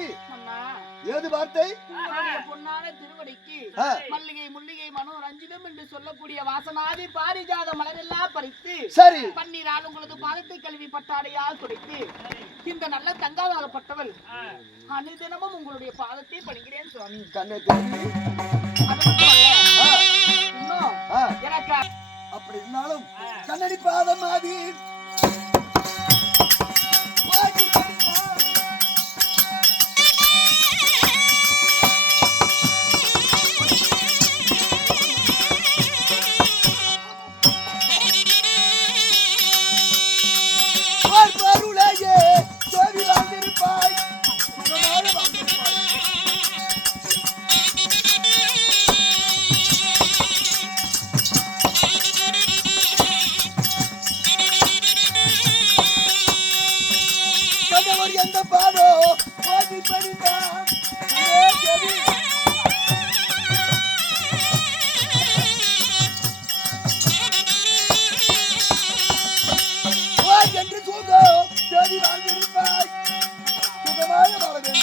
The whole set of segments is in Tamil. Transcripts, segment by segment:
தேவி ஏது வார்த்தை? பொன்னான திருவடிக்கு மல்லிகை முல்லிகை மனோரஞ்சிதம் என்று சொல்லக்கூடிய வாசனாதி பாரிஜாத மலரெல்லாம் பறித்து சரி பன்னீரால் உங்களது பாதத்தை கழுவி பட்டாடையால் துடைத்து இந்த நல்ல தங்காதாரப்பட்டவள் அனுதினமும் உங்களுடைய பாதத்தை பணிகிறேன் சுவாமி. கண்ணே தேவி இன்னும் எனக்கு அப்படி இருந்தாலும் கண்ணடி பாதம் ஆதி எந்த பாதோ போதி படித்தா என்று சொல்கோ தேடி வாழ்ந்திருப்பாய் சுகமாக வாழ வேண்டும்.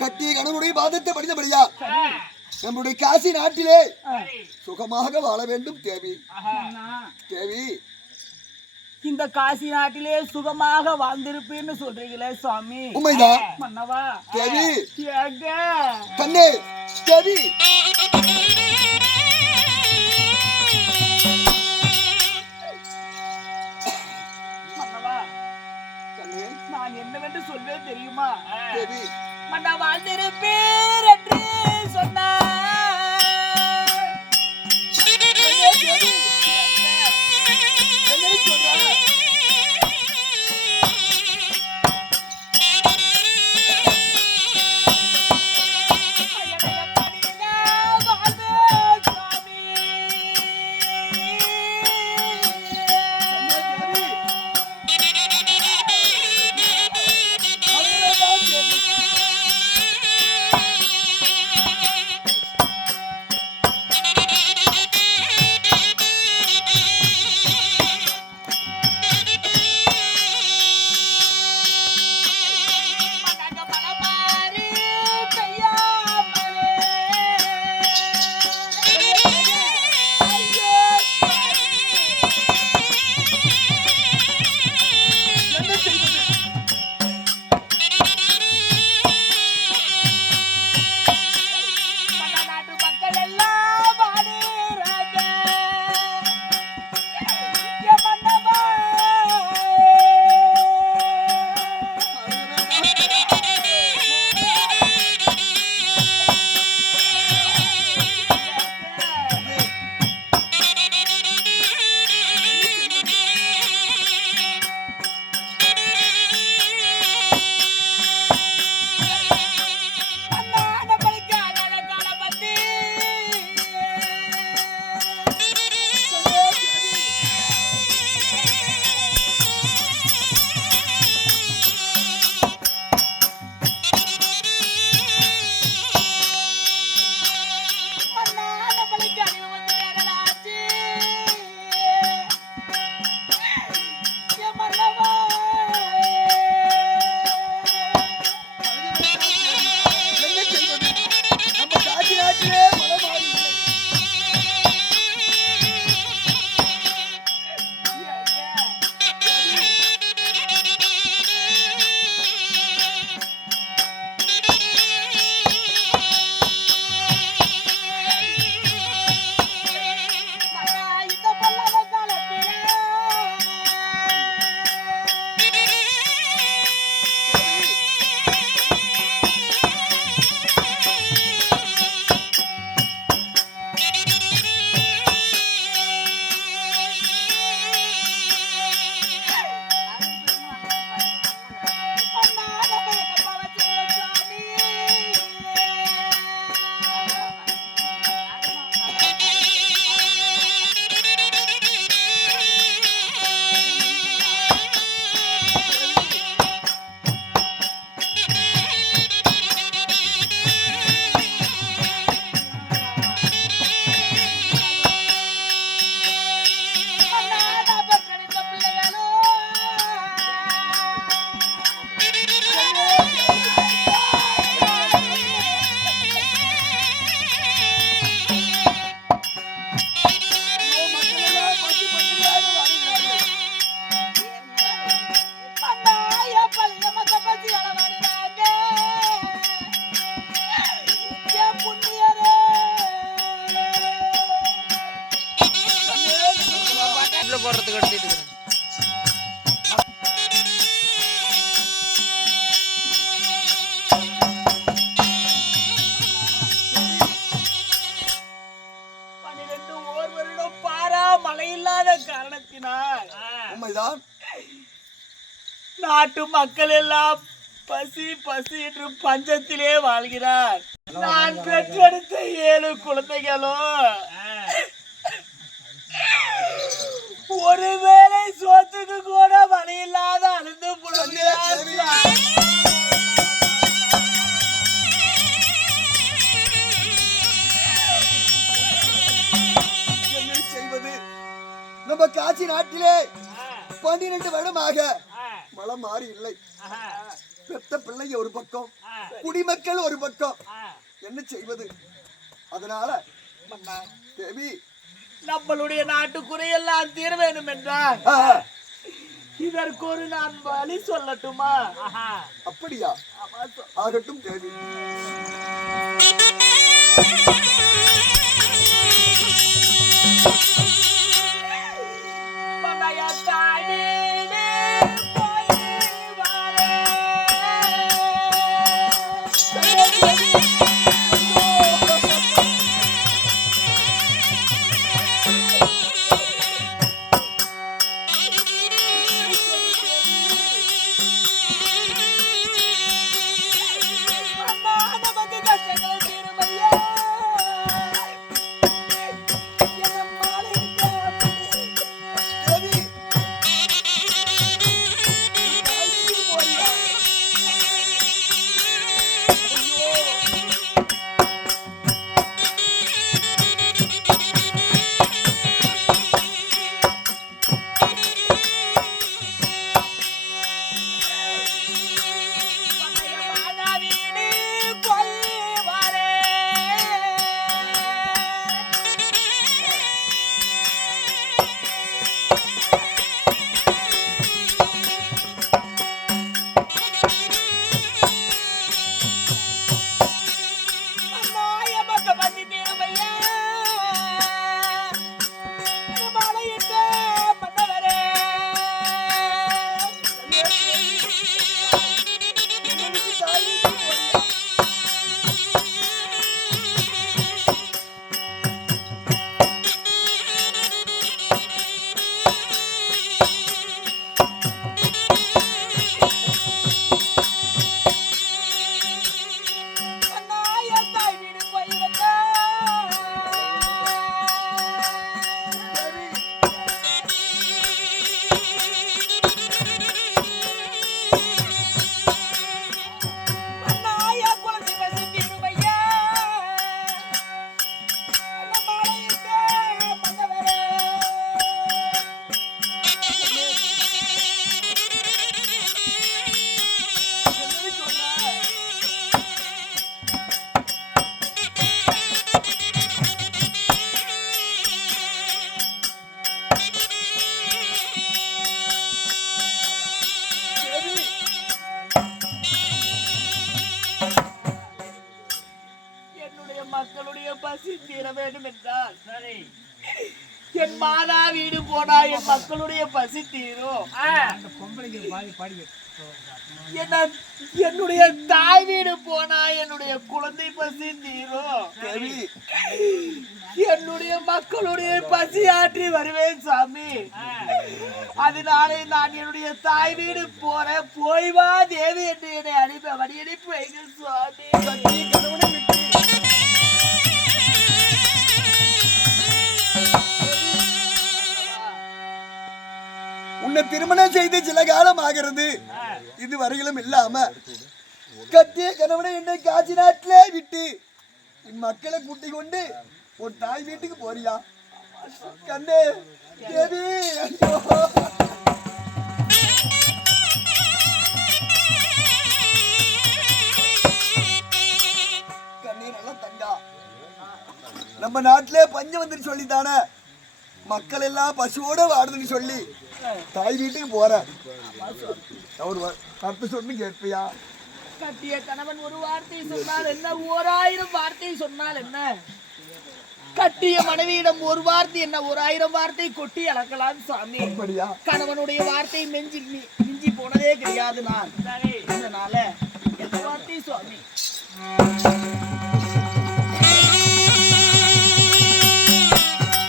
கட்டிய கணவனுடைய பாதத்தை படித்தபடியா நம்முடைய காசி நாட்டிலே சுகமாக வாழ வேண்டும் தேவி. தேவி இந்த காசி நாட்டிலே சுகமாக வாழ்ந்திருப்பேன்னு சொல்றீங்களே சுவாமி. உண்மைதான் மன்னவா. தேவி கண்ணே தேவி மன்னவா கண்ணே நான் என்னவென்று சொல்வேன் தெரியுமா? தேவி மன்னா வாழ்ந்திருப்பேர் என்று சொன்னார். வீட்டுல போடுறதுக்கு எடுத்துட்டு இருக்கிறேன். மழை இல்லாத காரணத்தினால் உண்மைதான். நாட்டு மக்கள் எல்லாம் பசி பசி என்று பஞ்சத்திலே வாழ்கிறார். நான் பெற்றெடுத்த 7 குழந்தைகளும் ஒருவேளை சோத்துக்கு கூட மழை இல்லாத அழுந்து புலம்புகிறார். நம்ம காட்சி நாட்டிலே 12 வருடமாக மழை மாறி இல்லை. பெத்த பிள்ளைங்க ஒரு பக்கம், குடிமக்கள் ஒரு பக்கம், என்ன செய்வது? அதனால தேவி, நம்மளுடைய நாட்டு குறையெல்லாம் தீர வேண்டும் என்றால் இதற்கு ஒரு நான் வழி சொல்லட்டுமா? அப்படியா? ஆகட்டும் தேவி. மக்களுடைய பசி தீர வேண்டும் என்றால் என் மாதா வீடு போனா என் மக்களுடைய பசி தீரும். என்னுடைய தாய் வீடு போனா என்னுடைய குழந்தை பசி தீரும். என்னுடைய மக்களுடைய பசி ஆற்றி வருவேன் சாமி. அதனாலே நான் என்னுடைய தாய் வீடு போறேன். போய் வா தேவி என்று என்னை வழி அனுப்பி வைங்க சுவாமி. உன்னை திருமணம் செய்து சில காலம் ஆகிறது. இது வரையிலும் இல்லாம கட்டிய கணவனை என்னை காட்சி நாட்டிலே விட்டு என் மக்களை கூட்டிக் கொண்டு ஒரு தாய் வீட்டுக்கு போறியா? கண்ணே தேவி, ஐயோ கண்ணே, நல்லா தங்கா. நம்ம நாட்டிலே பஞ்சம் வந்துட்டு சொல்லித்தானே மக்கள் எல்லாம் பசுவோட வாடுதுன்னு சொல்லி தாய் வீட்டுக்கு போற ஒரு வார்த்தை சொல்லி கேட்பியா? கட்டிய கணவன் ஒரு வார்த்தை சொன்னால் என்ன, 1000 வார்த்தை சொன்னால் என்ன? கட்டிய மனைவியிடம் ஒரு வார்த்தை என்ன 1000 வார்த்தை கொட்டி அளக்கலாம் சாமி. அப்படியா? கணவனுடைய வார்த்தை மிஞ்சி போனதே கிடையாது நான். அதனால எந்த வார்த்தை சுவாமி?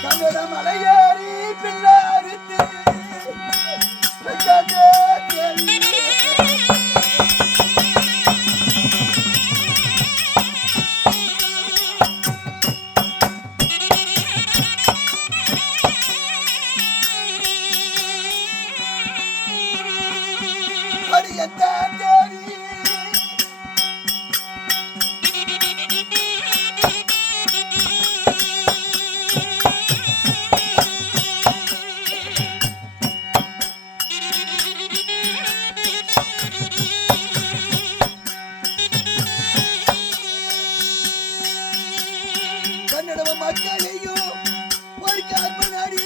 கன்னட மலையேறி பிள்ளாரித்து கன்னட மக்களையும் ஒரு காப்பனாடி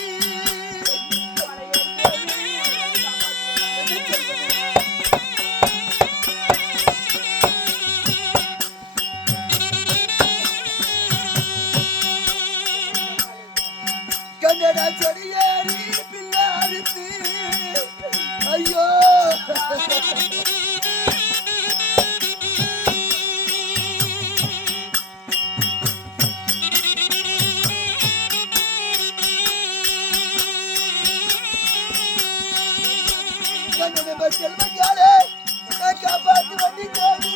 கன்னட செடியேறி பிள்ளாரித்து ஐயோ கன்னட செல்வங்காலே நான் காப்பாற்றி வண்டி தேடி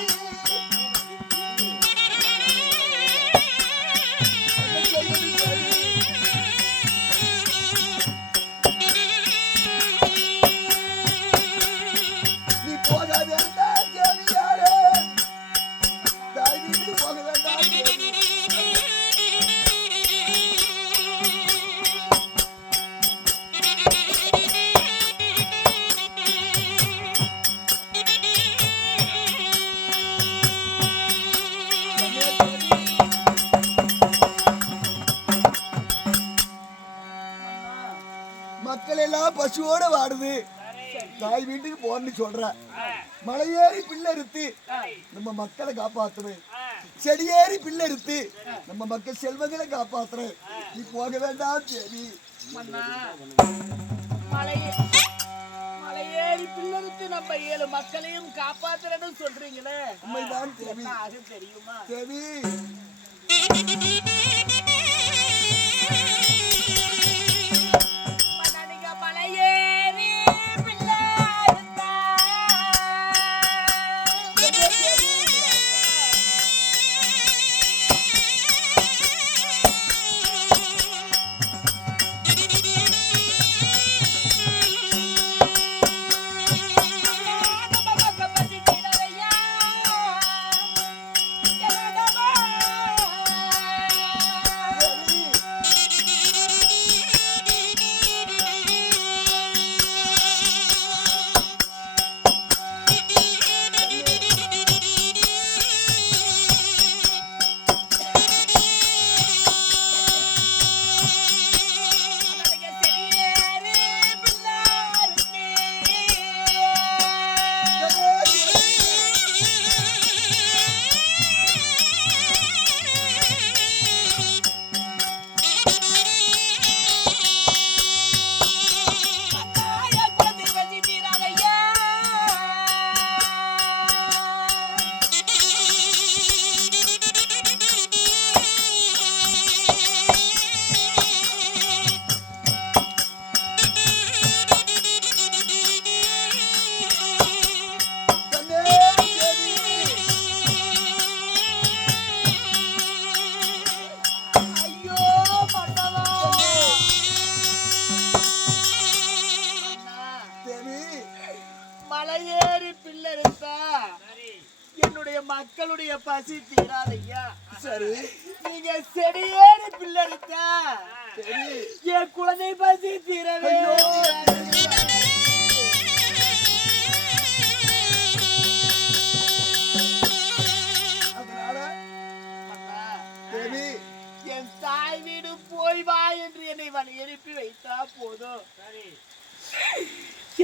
நீ போக வேண்டாம் தேவியாரே தாய் வீட்டுக்கு போக வேண்டாம் தேவி மக்கள் எல்லாம் பசுவோட வாடுது தாய் வீட்டுக்கு போன்னு சொல்ற மலையேறி பிள்ளை இருத்து நம்ம மக்களை காப்பாத்துறேன் செடியேறி பிள்ளை இருத்து நம்ம மக்கள் செல்வங்களை காப்பாத்துறேன் நீ போக வேண்டாம் தேவி மன்னா மலையேறி பிள்ளருக்கு நம்ம 7 மக்களையும் காப்பாத்துறேன்னு சொல்றீங்களே, உண்மைதான் தேவி. அது தெரியுமா தேவி மலையேறி பிள்ளை மலையேறி பிள்ளை இருந்தா என்னுடைய மக்களுடைய பசி தீராதையா. சரி, நீங்க செடியேறி பிள்ளை இருந்தா என் குழந்தை பசி தீரவே. அதனால தேவி என் தாய் வீடு போய் வா என்று என்னை எழுப்பி வைத்தா போதும்.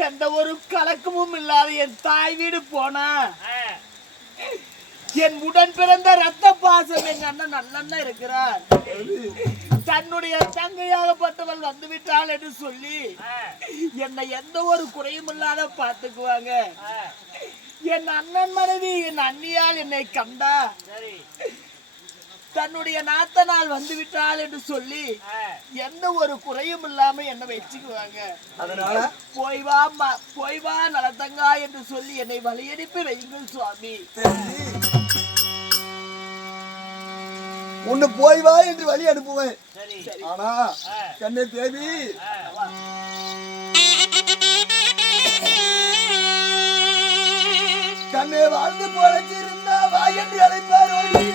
எந்த ஒரு கலக்கமும் இல்லாத என் தாய் வீடு போனா என் உடன் பிறந்த ரத்த பாசம் எங்க அண்ணன் நல்லண்ணன் இருக்கிறார். தன்னுடைய தங்கையாகப்பட்டவள் வந்துவிட்டாள் என்று சொல்லி என்னை எந்த ஒரு குறையும் இல்லாத பார்த்துக்குவாங்க. என் அண்ணன் மனைவி என் அண்ணியால் என்னை கண்டா தன்னுடைய நாத்தனால் வந்துவிட்டாள் என்று சொல்லி எந்த ஒரு குறையும் இல்லாம என்ன வச்சுக்குவாங்க. அதனால போய் வா நலத்தங்கா என்று சொல்லி என்னை வழியனுப்பி வையுங்கள் சுவாமி. உன்னை போய் வா என்று வழி அனுப்புவேன். ஆனா கண்ணே தேவி, கண்ணே வாழ்ந்து போலச்சிருந்தா வா என்று அழைப்பாரோடி.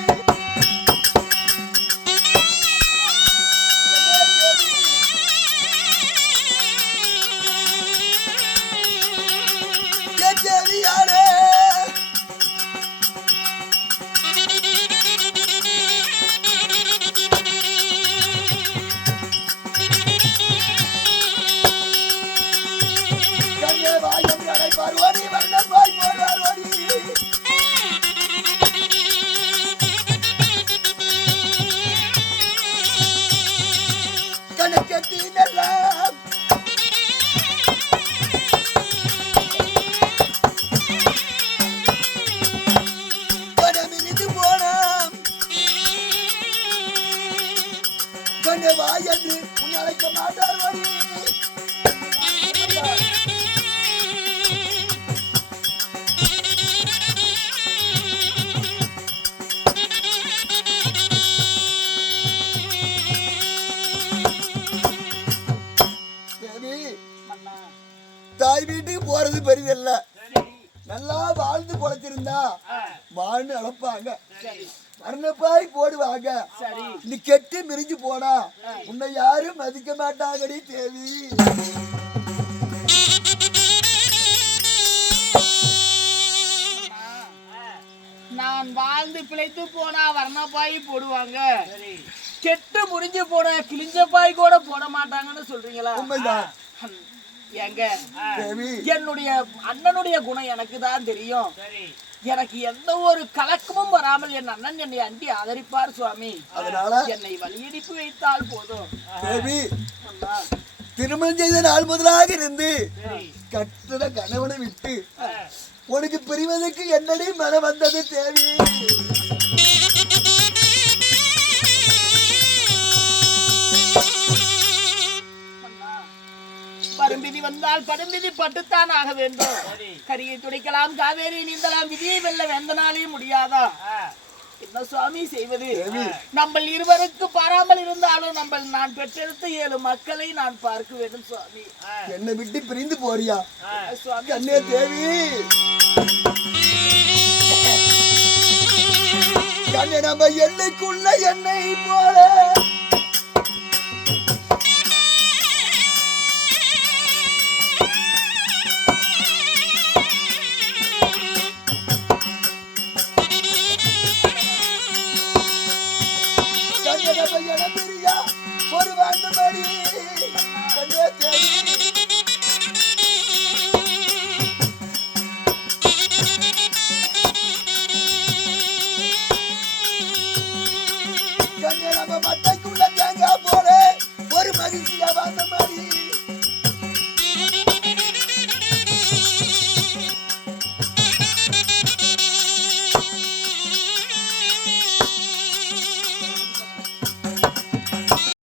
என்று உன்னை அழைக்க மாட்டார் வரி. தாய் வீட்டுக்கு போறது பெரிதல்ல. நல்லா வாழ்ந்து பொழைச்சிருந்தா வாழ்ந்து அழைப்பாங்க, மரணப்பாய் போடுவாங்க. நீ கெட்டு மிரிஞ்சு போனா உன்னை யாரும் மதிக்க மாட்டாங்கடி தேவி. நான் வாழ்ந்து பிழைத்து போனா வர்ணப்பாய் போடுவாங்க, கெட்டு முடிஞ்சு போன கிழிஞ்ச பாய் கூட போட மாட்டாங்கன்னு சொல்றீங்களா? உண்மைதான். எங்க என்னுடைய அண்ணனுடைய குணம் எனக்கு தான் தெரியும். எனக்கு எந்த ஒரு கலக்கமும் வராமல் என் அண்ணன் என்னை அண்டி ஆதரிப்பார் சுவாமி. அதனால என்னை வழியடிப்பு வைத்தால் போதும். தேவி, திருமணம் செய்த நாள் முதலாக இருந்து கட்டட கணவனை விட்டு உனக்கு பிரிவதற்கு என்னடி மனம் வந்தது தேவி? பரும்பிதி வந்தால் படும்பிதி பட்டுத்தான் ஆக வேண்டும். கரியை துடைக்கலாம், காவேரி நீந்தலாம், விதியை வெல்ல எந்த நாளையும் முடியாதா? என்ன சுவாமி செய்வது? நம்ம இருவருக்கு பாராமல் இருந்தாலும் நான் பெற்றெடுத்த 7 மக்களை நான் பார்க்க வேண்டும் சுவாமி. என்னை விட்டு பிரிந்து போறியா சுவாமி? அண்ணே தேவி, நம்ம எல்லைக்குள்ள என்னை போல